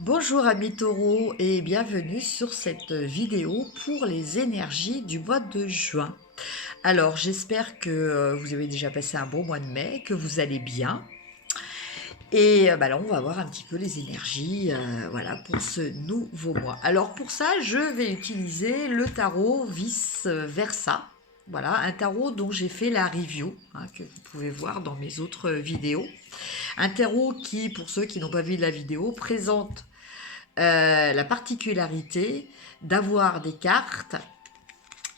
Bonjour amis taureaux et bienvenue sur cette vidéo pour les énergies du mois de juin. Alors j'espère que vous avez déjà passé un bon mois de mai, que vous allez bien. Et bah là on va voir un petit peu les énergies voilà, pour ce nouveau mois. Alors pour ça je vais utiliser le tarot vice versa. Voilà, un tarot dont j'ai fait la review, hein, que vous pouvez voir dans mes autres vidéos. Un tarot qui, pour ceux qui n'ont pas vu la vidéo, présente la particularité d'avoir des cartes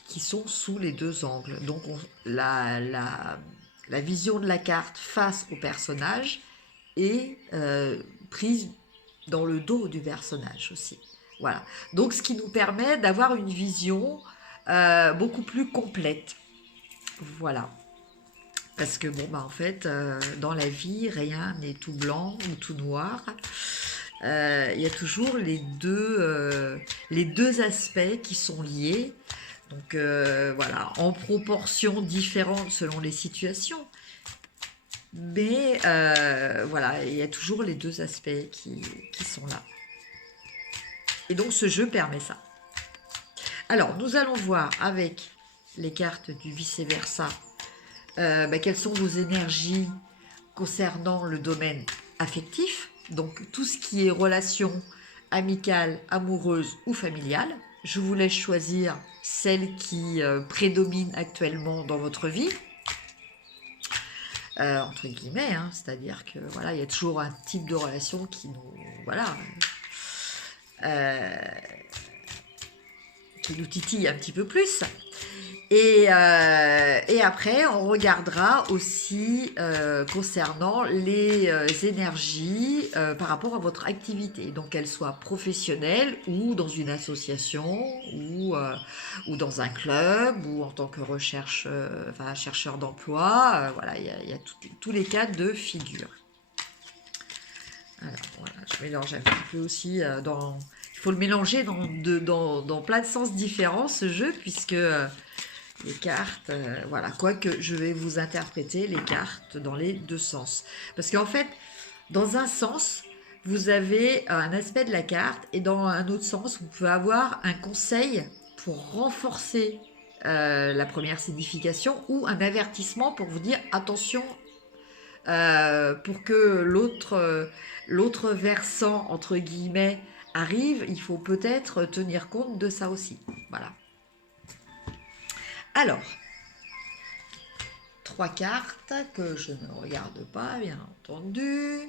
qui sont sous les deux angles. Donc la vision de la carte face au personnage est prise dans le dos du personnage aussi. Voilà. Donc ce qui nous permet d'avoir une vision beaucoup plus complète. Voilà. Parce que bon, bah en fait, dans la vie, rien n'est tout blanc ou tout noir. Il y a toujours les deux aspects qui sont liés. Donc voilà, en proportions différentes selon les situations. Mais voilà, il y a toujours les deux aspects qui sont là. Et donc ce jeu permet ça. Alors, nous allons voir avec les cartes du vice-versa quelles sont vos énergies concernant le domaine affectif, donc tout ce qui est relation amicale, amoureuse ou familiale. Je vous laisse choisir celle qui prédomine actuellement dans votre vie, entre guillemets, hein, c'est-à-dire que voilà, il y a toujours un type de relation euh, qui nous titille un petit peu plus. Et après, on regardera aussi concernant les énergies par rapport à votre activité. Donc, qu'elle soit professionnelle ou dans une association ou dans un club ou en tant que chercheur d'emploi. Voilà, il y a tous les cas de figure. Alors, voilà, je mélange un petit peu aussi dans... Il faut le mélanger dans plein de sens différents, ce jeu, puisque... les cartes, voilà, quoique je vais vous interpréter les cartes dans les deux sens. Parce qu'en fait, dans un sens, vous avez un aspect de la carte et dans un autre sens, vous pouvez avoir un conseil pour renforcer la première signification ou un avertissement pour vous dire attention, pour que l'autre versant, entre guillemets, arrive, il faut peut-être tenir compte de ça aussi. Voilà. Alors, trois cartes que je ne regarde pas, bien entendu.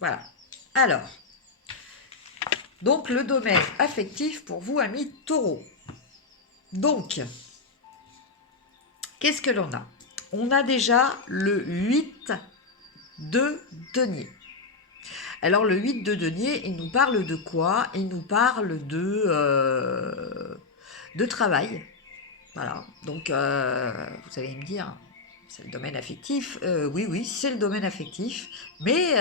Voilà. Alors, donc le domaine affectif pour vous, amis taureaux. Donc, qu'est-ce que l'on a? On a déjà le 8 de denier. Alors, le 8 de denier, il nous parle de quoi? Il nous parle de travail. Voilà. Donc, vous allez me dire, c'est le domaine affectif. Oui, oui, c'est le domaine affectif. Mais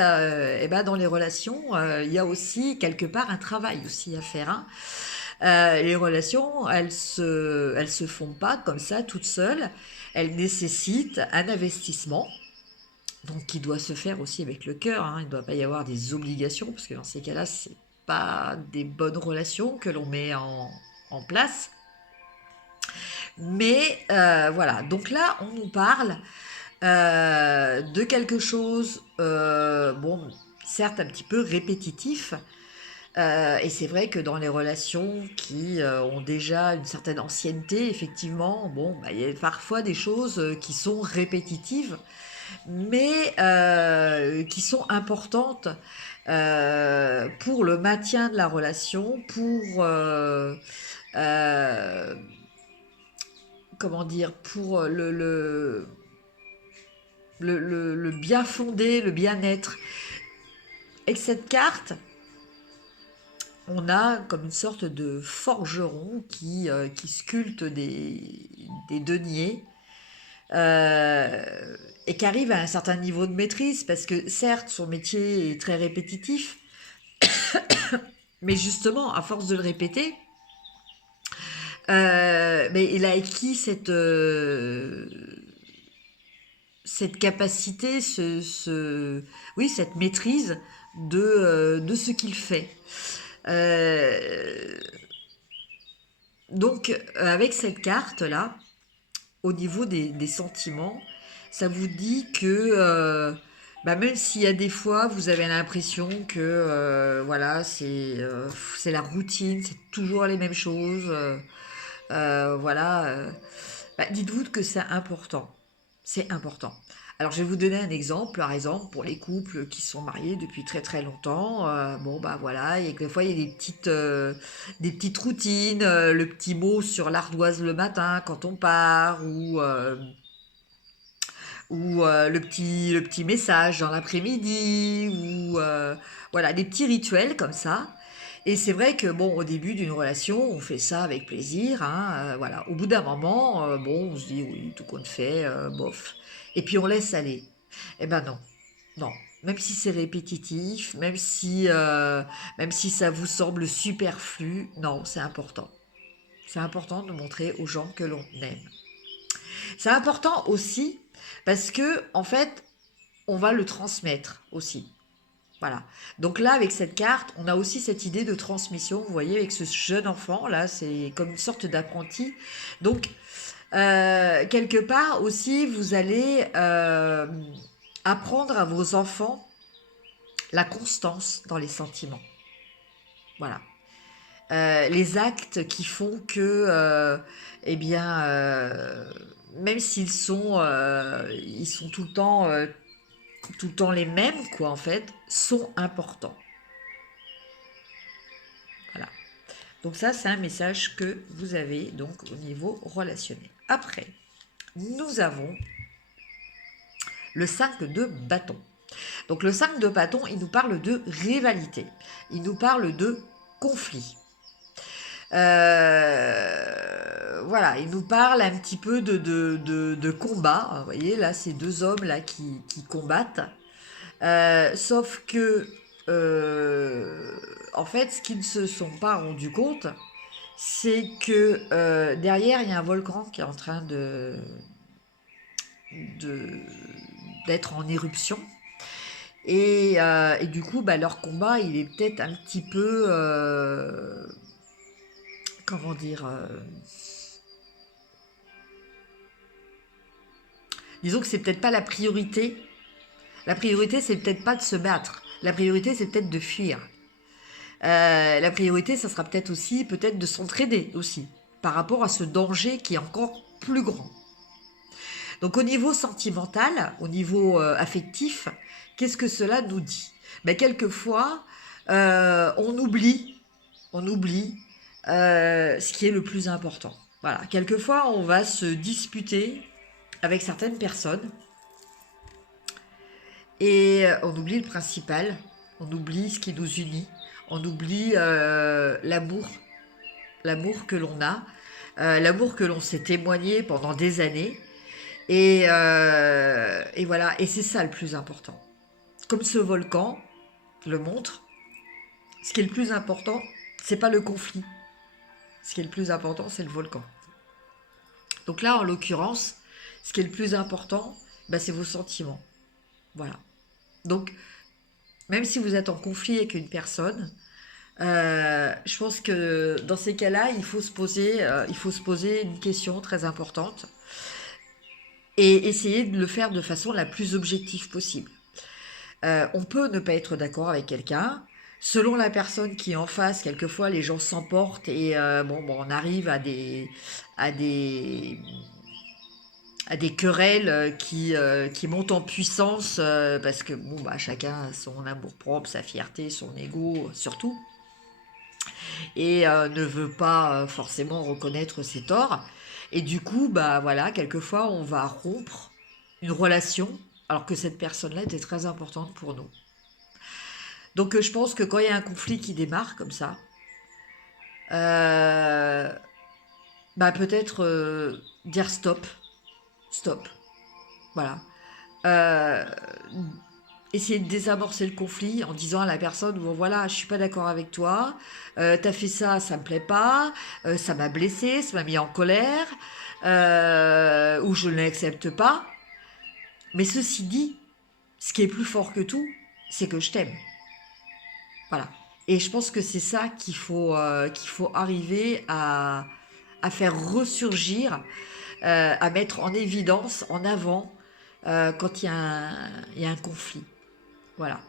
eh ben, dans les relations, il y a aussi quelque part un travail aussi à faire, hein. Les relations, elles se font pas comme ça toutes seules. Elles nécessitent un investissement. Donc, qui doit se faire aussi avec le cœur, hein. Il ne doit pas y avoir des obligations, parce que dans ces cas-là, c'est pas des bonnes relations que l'on met en place. Mais voilà, donc là, on nous parle de quelque chose, bon, certes un petit peu répétitif. Et c'est vrai que dans les relations qui ont déjà une certaine ancienneté, effectivement, bon, bah, il y a parfois des choses qui sont répétitives, mais qui sont importantes pour le maintien de la relation, pour euh, comment dire, pour le bien fondé, le bien-être. Avec cette carte, on a comme une sorte de forgeron qui sculpte des deniers et qui arrive à un certain niveau de maîtrise parce que certes, son métier est très répétitif, mais justement, à force de le répéter, mais il a acquis cette capacité, oui, cette maîtrise de ce qu'il fait. Euh, donc, avec cette carte-là, au niveau des sentiments, ça vous dit que bah, même s'il y a des fois, vous avez l'impression que voilà, c'est la routine, c'est toujours les mêmes choses. Voilà, bah, dites-vous que c'est important. C'est important. Alors, je vais vous donner un exemple, par exemple, pour les couples qui sont mariés depuis très très longtemps. Bon, bah voilà, et des fois, il y a des petites routines, le petit mot sur l'ardoise le matin quand on part, ou le petit message dans l'après-midi, ou voilà, des petits rituels comme ça. Et c'est vrai que bon, au début d'une relation, on fait ça avec plaisir, hein, voilà. Au bout d'un moment, bon, on se dit oui, tout compte fait, bof. Et puis on laisse aller. Eh ben non, non. Même si c'est répétitif, même si ça vous semble superflu, non, c'est important. C'est important de montrer aux gens que l'on aime. C'est important aussi parce que, en fait, on va le transmettre aussi. Voilà. Donc là, avec cette carte, on a aussi cette idée de transmission. Vous voyez, avec ce jeune enfant, là, c'est comme une sorte d'apprenti. Donc, quelque part aussi, vous allez apprendre à vos enfants la constance dans les sentiments. Voilà. Les actes qui font que, eh bien, même ils sont tout le temps les mêmes, quoi, en fait, sont importants. Voilà. Donc ça, c'est un message que vous avez donc au niveau relationnel. Après, nous avons le 5 de bâton. Donc le 5 de bâton, il nous parle de rivalité. Il nous parle de conflit. Voilà, il nous parle un petit peu de combat. Vous voyez, là, ces deux hommes là qui combattent. Sauf que, en fait, ce qu'ils ne se sont pas rendus compte, c'est que derrière, il y a un volcan qui est en train de- d'être en éruption. Et du coup, bah, leur combat, il est peut-être un petit peu, comment dire, disons que c'est peut-être pas la priorité. La priorité, c'est peut-être pas de se battre. La priorité, c'est peut-être de fuir. La priorité, ça sera peut-être aussi, peut-être de s'entraider aussi, par rapport à ce danger qui est encore plus grand. Donc au niveau sentimental, au niveau affectif, qu'est-ce que cela nous dit? Ben, quelquefois, on oublie ce qui est le plus important. Voilà, quelquefois on va se disputer avec certaines personnes et on oublie le principal, on oublie ce qui nous unit, on oublie l'amour que l'on a, l'amour que l'on s'est témoigné pendant des années. Et voilà, et c'est ça le plus important. Comme ce volcan le montre, ce qui est le plus important, c'est pas le conflit. Ce qui est le plus important, c'est le volcan. Donc là, en l'occurrence, ce qui est le plus important, bah, c'est vos sentiments. Voilà. Donc, même si vous êtes en conflit avec une personne, je pense que dans ces cas-là, il faut se poser une question très importante et essayer de le faire de façon la plus objective possible. On peut ne pas être d'accord avec quelqu'un. Selon la personne qui est en face, quelquefois les gens s'emportent et bon, on arrive à des, à des querelles qui montent en puissance parce que bon, bah, chacun a son amour-propre, sa fierté, son ego surtout, et ne veut pas forcément reconnaître ses torts. Et du coup, bah voilà, quelquefois on va rompre une relation alors que cette personne-là était très importante pour nous. Donc je pense que quand il y a un conflit qui démarre comme ça, euh, bah peut-être dire stop, stop, voilà. Euh, Essayer de désamorcer le conflit en disant à la personne, bon voilà, je suis pas d'accord avec toi, t'as fait ça, ça me plaît pas, ça m'a blessé, ça m'a mis en colère, ou je ne l'accepte pas. Mais ceci dit, ce qui est plus fort que tout, c'est que je t'aime. Voilà. Et je pense que c'est ça qu'il faut arriver à faire ressurgir, à mettre en évidence, en avant, quand il y a un conflit. Voilà.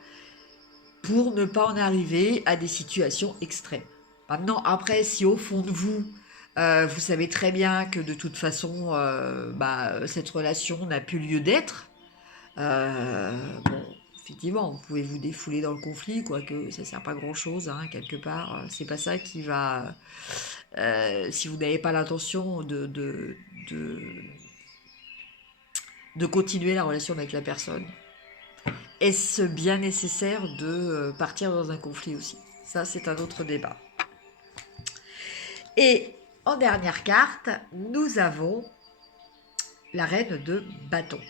Pour ne pas en arriver à des situations extrêmes. Maintenant, après, si au fond de vous, vous savez très bien que de toute façon, cette relation n'a plus lieu d'être, bon, effectivement, vous pouvez vous défouler dans le conflit, quoique ça sert pas grand-chose, hein, quelque part. C'est pas ça qui va... si vous n'avez pas l'intention de continuer la relation avec la personne, est-ce bien nécessaire de partir dans un conflit aussi? Ça, c'est un autre débat. Et en dernière carte, nous avons la reine de bâton.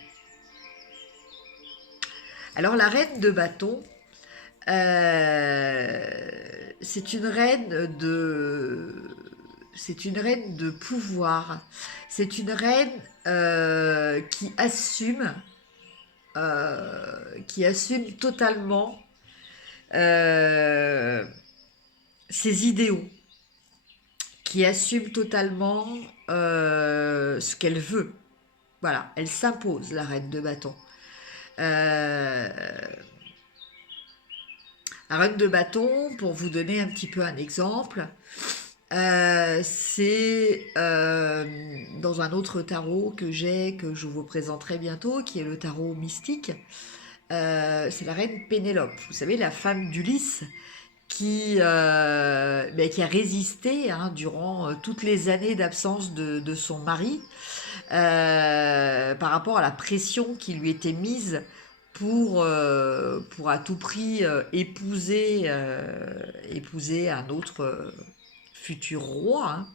Alors, la reine de bâton, c'est une reine de pouvoir. C'est une reine qui assume totalement ses idéaux, qui assume totalement ce qu'elle veut. Voilà, elle s'impose, la reine de bâton. Euh, la reine de bâton, pour vous donner un petit peu un exemple, c'est dans un autre tarot que je vous présenterai bientôt, qui est le tarot mystique. C'est la reine Pénélope, vous savez, la femme d'Ulysse, qui a résisté, hein, durant toutes les années d'absence de son mari, par rapport à la pression qui lui était mise pour à tout prix épouser un autre futur roi, hein.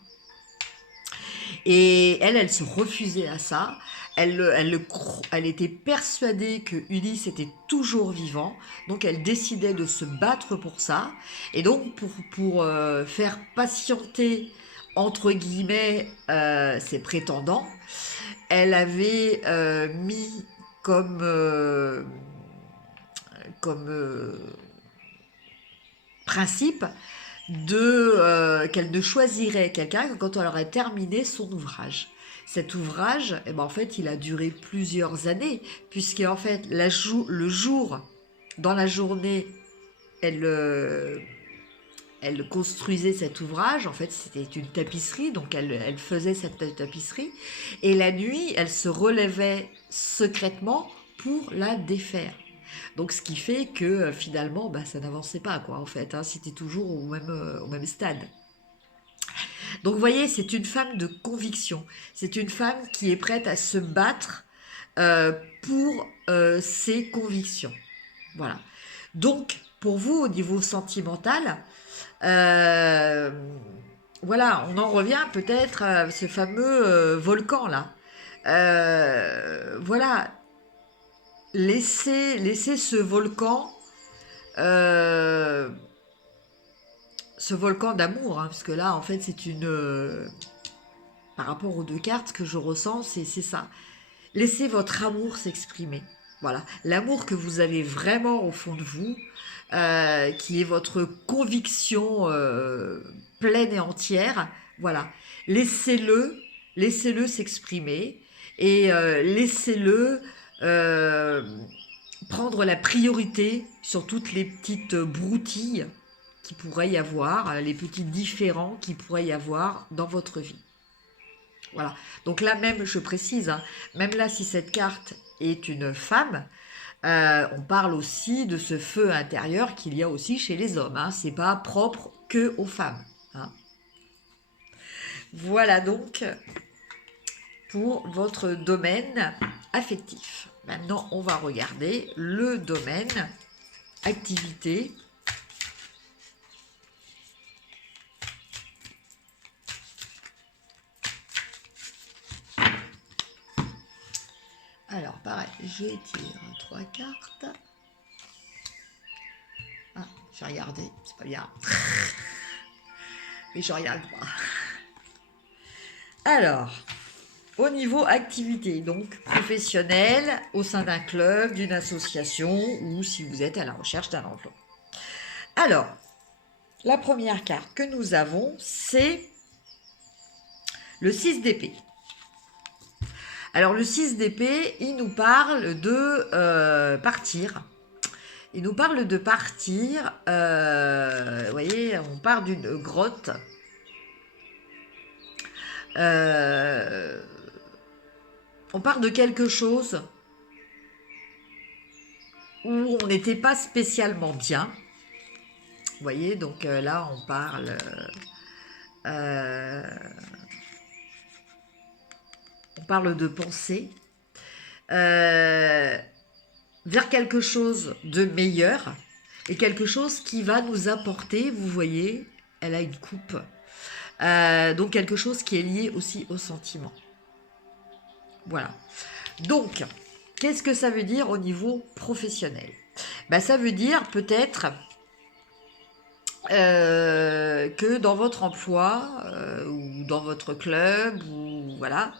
Et elle se refusait à ça. Elle était persuadée que Ulysse était toujours vivant, donc elle décidait de se battre pour ça. Et donc pour faire patienter, entre guillemets, ses prétendants, elle avait mis comme principe qu'elle ne choisirait quelqu'un que quand elle aurait terminé son ouvrage. Cet ouvrage, en fait, il a duré plusieurs années, puisque en fait, le jour, dans la journée, elle, elle construisait cet ouvrage. En fait, c'était une tapisserie, donc elle faisait cette tapisserie. Et la nuit, elle se relevait secrètement pour la défaire. Donc, ce qui fait que finalement, ça n'avançait pas, quoi, en fait, hein, c'était toujours au même stade. Donc, vous voyez, c'est une femme de conviction. C'est une femme qui est prête à se battre pour ses convictions. Voilà. Donc, pour vous, au niveau sentimental, euh, voilà, on en revient peut-être à ce fameux volcan là. Voilà, laissez euh, ce volcan d'amour, hein, parce que là, en fait, c'est par rapport aux deux cartes, ce que je ressens, c'est ça. Laissez votre amour s'exprimer. Voilà, l'amour que vous avez vraiment au fond de vous, qui est votre conviction pleine et entière. Voilà, laissez-le s'exprimer et laissez-le euh, prendre la priorité sur toutes les petites broutilles qui pourrait y avoir, les petits différends qui pourrait y avoir dans votre vie. Voilà. Donc là même, je précise, hein, même là, si cette carte est une femme, on parle aussi de ce feu intérieur qu'il y a aussi chez les hommes. Hein. C'est pas propre que aux femmes. Hein. Voilà donc pour votre domaine affectif. Maintenant, on va regarder le domaine activité. Alors, pareil, je tire 3 cartes. Ah, j'ai regardé, c'est pas bien. Mais je regarde pas. Alors, au niveau activité, donc professionnelle, au sein d'un club, d'une association, ou si vous êtes à la recherche d'un emploi. Alors, la première carte que nous avons, c'est le 6 d'épée. Alors le 6 d'épée, il nous parle de partir. Il nous parle de partir, vous voyez, on part d'une grotte. On part de quelque chose où on n'était pas spécialement bien. Vous voyez, donc là on parle... on parle de pensée. Vers quelque chose de meilleur et quelque chose qui va nous apporter, vous voyez, elle a une coupe, donc quelque chose qui est lié aussi au sentiment. Voilà. Donc, qu'est-ce que ça veut dire au niveau professionnel? Ça veut dire peut-être que dans votre emploi ou dans votre club, ou voilà,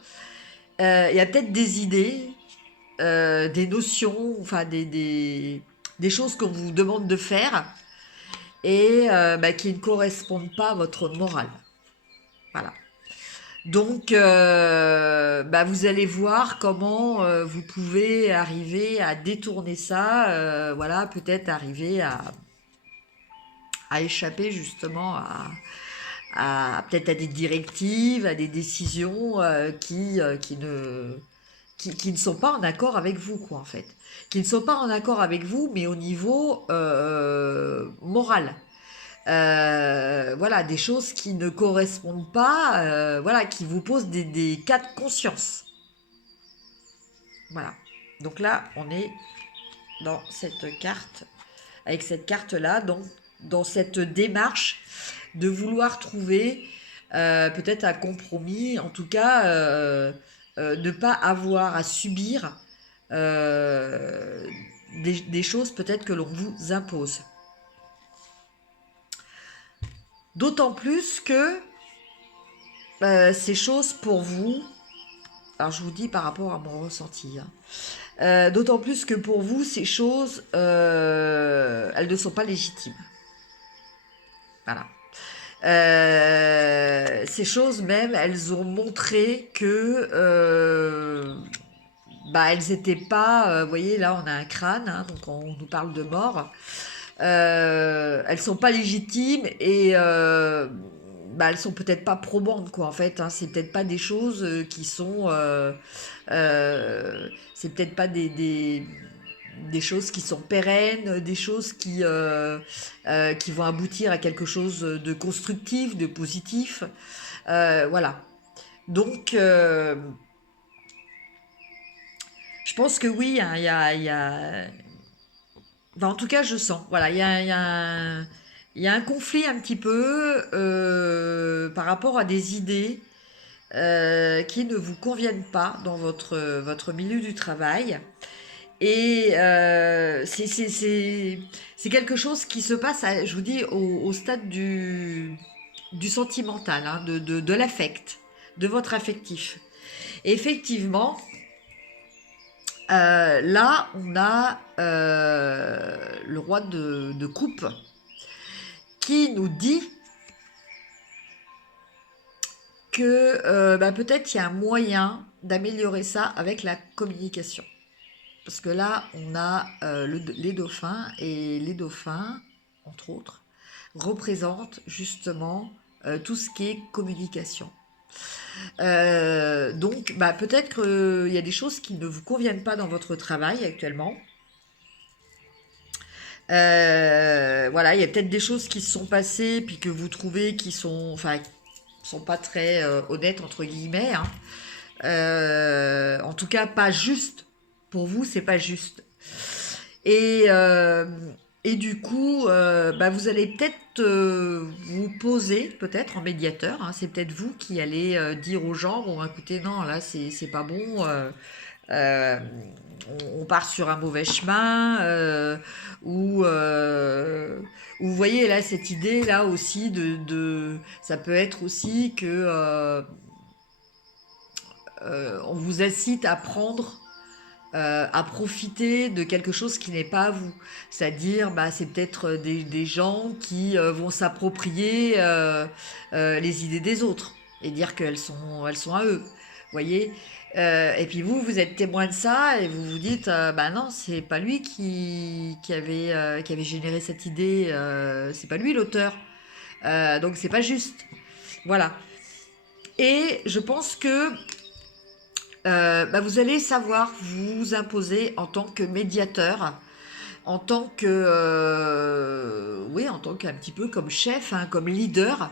il y a peut-être des idées, des notions, enfin des choses qu'on vous demande de faire et qui ne correspondent pas à votre morale. Voilà. Donc, vous allez voir comment vous pouvez arriver à détourner ça, voilà, peut-être arriver à échapper justement peut-être à des directives, à des décisions qui ne sont pas en accord avec vous, quoi, en fait. Qui ne sont pas en accord avec vous, mais au niveau moral. Voilà, des choses qui ne correspondent pas, voilà, qui vous posent des cas de conscience. Voilà. Donc là, on est dans cette carte, avec cette carte-là, donc dans cette démarche de vouloir trouver peut-être un compromis, en tout cas, ne pas avoir à subir des choses peut-être que l'on vous impose. D'autant plus que ces choses pour vous, alors je vous dis par rapport à mon ressenti, d'autant plus que pour vous, ces choses, elles ne sont pas légitimes. Voilà. Ces choses même, elles ont montré que elles n'étaient pas, vous voyez, là on a un crâne, hein, donc on nous parle de mort. Elles sont pas légitimes et elles sont peut-être pas probantes, quoi, en fait, hein. C'est peut-être pas des choses qui sont... c'est peut-être pas des choses qui sont pérennes, des choses qui vont aboutir à quelque chose de constructif, de positif. Voilà. Donc, je pense que oui, hein, il y a... Enfin, en tout cas, je sens. Voilà, il y a un conflit un petit peu par rapport à des idées qui ne vous conviennent pas dans votre milieu du travail. Et c'est quelque chose qui se passe, je vous dis, au stade du sentimental, hein, de l'affect, de votre affectif. Et effectivement, là, on a le roi de coupe qui nous dit que peut-être il y a un moyen d'améliorer ça avec la communication. Parce que là, on a les dauphins, et les dauphins, entre autres, représentent justement tout ce qui est communication. Donc, peut-être qu'il y a des choses qui ne vous conviennent pas dans votre travail actuellement. Voilà, il y a peut-être des choses qui se sont passées, puis que vous trouvez qui sont pas très honnêtes, entre guillemets, hein. En tout cas, pas juste. Pour vous, c'est pas juste. Et, euh, et du coup, vous allez peut-être vous poser, peut-être en médiateur, hein. C'est peut-être vous qui allez dire aux gens, bon, écoutez, non, là, c'est pas bon. Euh, on part sur un mauvais chemin, ou vous voyez là cette idée là aussi ça peut être aussi que on vous incite à prendre, à profiter de quelque chose qui n'est pas à vous. C'est-à-dire, bah, c'est peut-être des gens qui vont s'approprier les idées des autres et dire elles sont à eux. Voyez. Et puis vous êtes témoin de ça et vous vous dites, bah non, c'est pas lui qui avait généré cette idée, c'est pas lui l'auteur. Donc c'est pas juste. Voilà. Et je pense que bah, vous allez savoir vous imposer en tant que médiateur, en tant que, oui, en tant qu'un petit peu comme chef, hein, comme leader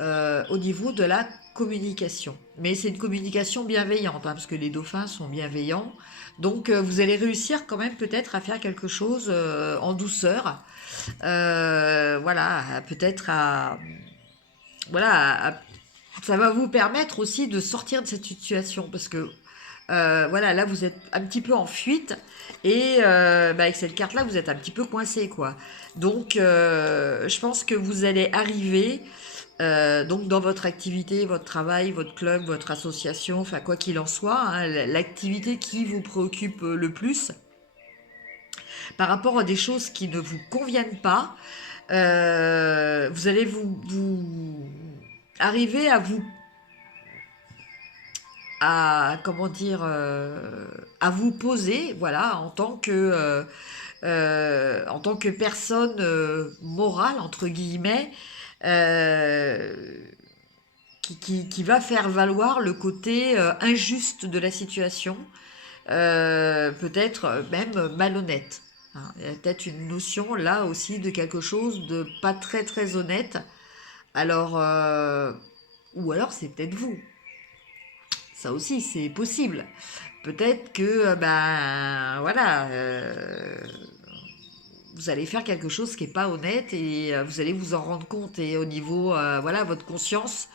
au niveau de la communication. Mais c'est une communication bienveillante, hein, parce que les dauphins sont bienveillants. Donc vous allez réussir quand même peut-être à faire quelque chose en douceur. Voilà, peut-être à, voilà, ça va vous permettre aussi de sortir de cette situation parce que voilà, là vous êtes un petit peu en fuite et bah, avec cette carte là vous êtes un petit peu coincé quoi. Donc je pense que vous allez arriver donc dans votre activité, votre travail, votre club, votre association, enfin quoi qu'il en soit, hein, l'activité qui vous préoccupe le plus par rapport à des choses qui ne vous conviennent pas, vous allez vous arriver à comment dire à vous poser voilà en tant que personne morale entre guillemets euh, qui va faire valoir le côté injuste de la situation, peut-être même malhonnête. Hein. Il y a peut-être une notion là aussi de quelque chose de pas très très honnête. Alors, ou alors c'est peut-être vous. Ça aussi, c'est possible. Peut-être que, ben, voilà, vous allez faire quelque chose qui n'est pas honnête et vous allez vous en rendre compte. Et au niveau, voilà, votre conscience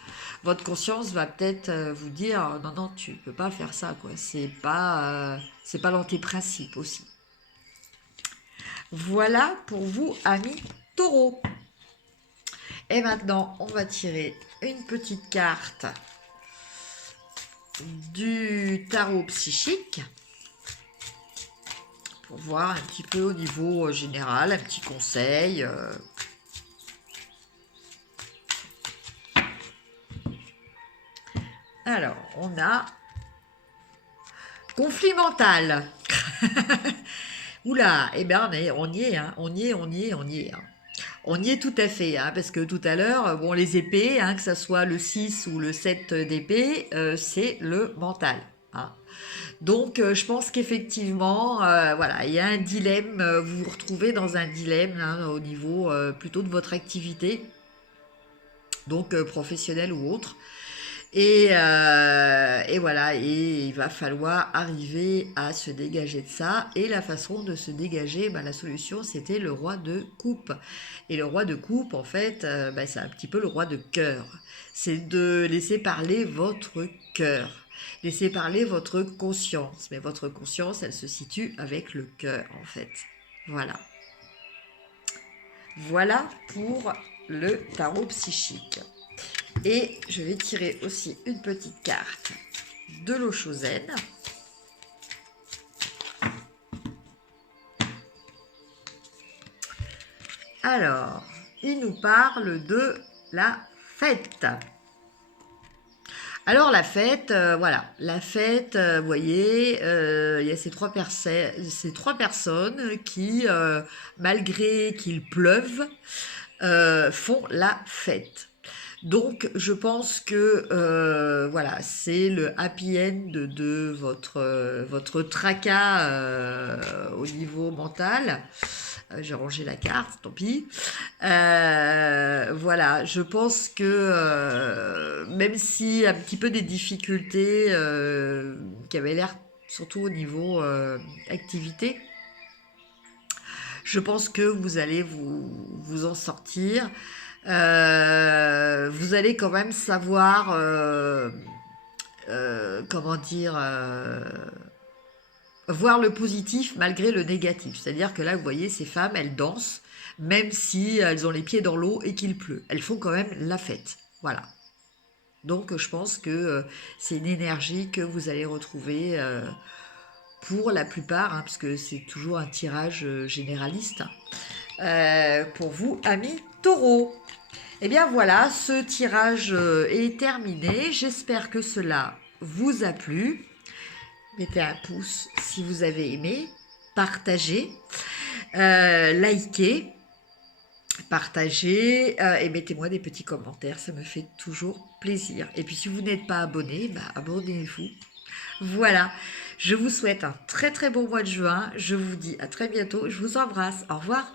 va peut-être vous dire, non, non, tu peux pas faire ça, quoi. C'est pas dans tes principes aussi. Voilà pour vous, amis taureaux. Et maintenant, on va tirer une petite carte du tarot psychique pour voir un petit peu au niveau général, un petit conseil. Alors, on a conflit mental. Oula, eh bien, on y est, hein, on y est, on y est, on y est. Hein. On y est tout à fait, hein, parce que tout à l'heure, bon, les épées, hein, que ça soit le 6 ou le 7 d'épée, c'est le mental. Hein. Donc, je pense qu'effectivement, voilà, il y a un dilemme, vous vous retrouvez dans un dilemme hein, au niveau plutôt de votre activité, donc professionnelle ou autre. Et voilà, et il va falloir arriver à se dégager de ça. Et la façon de se dégager, bah, la solution, c'était le roi de coupe. Et le roi de coupe, en fait, bah, c'est un petit peu le roi de cœur. C'est de laisser parler votre cœur. Laisser parler votre conscience. Mais votre conscience, elle se situe avec le cœur, en fait. Voilà. Voilà pour le tarot psychique. Et je vais tirer aussi une petite carte de l'Oshozen. Alors, il nous parle de la fête. Alors la fête, voilà, la fête, vous voyez, il y a ces trois personnes qui, malgré qu'il pleuve, font la fête. Donc, je pense que voilà, c'est le happy end de votre tracas au niveau mental. J'ai rangé la carte, tant pis. Voilà, je pense que même si un petit peu des difficultés qui avaient l'air surtout au niveau activité, je pense que vous allez vous en sortir. Vous allez quand même savoir, comment dire, voir le positif malgré le négatif. C'est-à-dire que là, vous voyez, ces femmes, elles dansent, même si elles ont les pieds dans l'eau et qu'il pleut. Elles font quand même la fête. Voilà. Donc je pense que c'est une énergie que vous allez retrouver pour la plupart, hein, parce que c'est toujours un tirage généraliste, pour vous, amis taureaux. Eh bien voilà, ce tirage est terminé. J'espère que cela vous a plu. Mettez un pouce si vous avez aimé. Partagez, likez, partagez et mettez-moi des petits commentaires. Ça me fait toujours plaisir. Et puis si vous n'êtes pas abonné, bah, abonnez-vous. Voilà, je vous souhaite un très très bon mois de juin. Je vous dis à très bientôt. Je vous embrasse. Au revoir.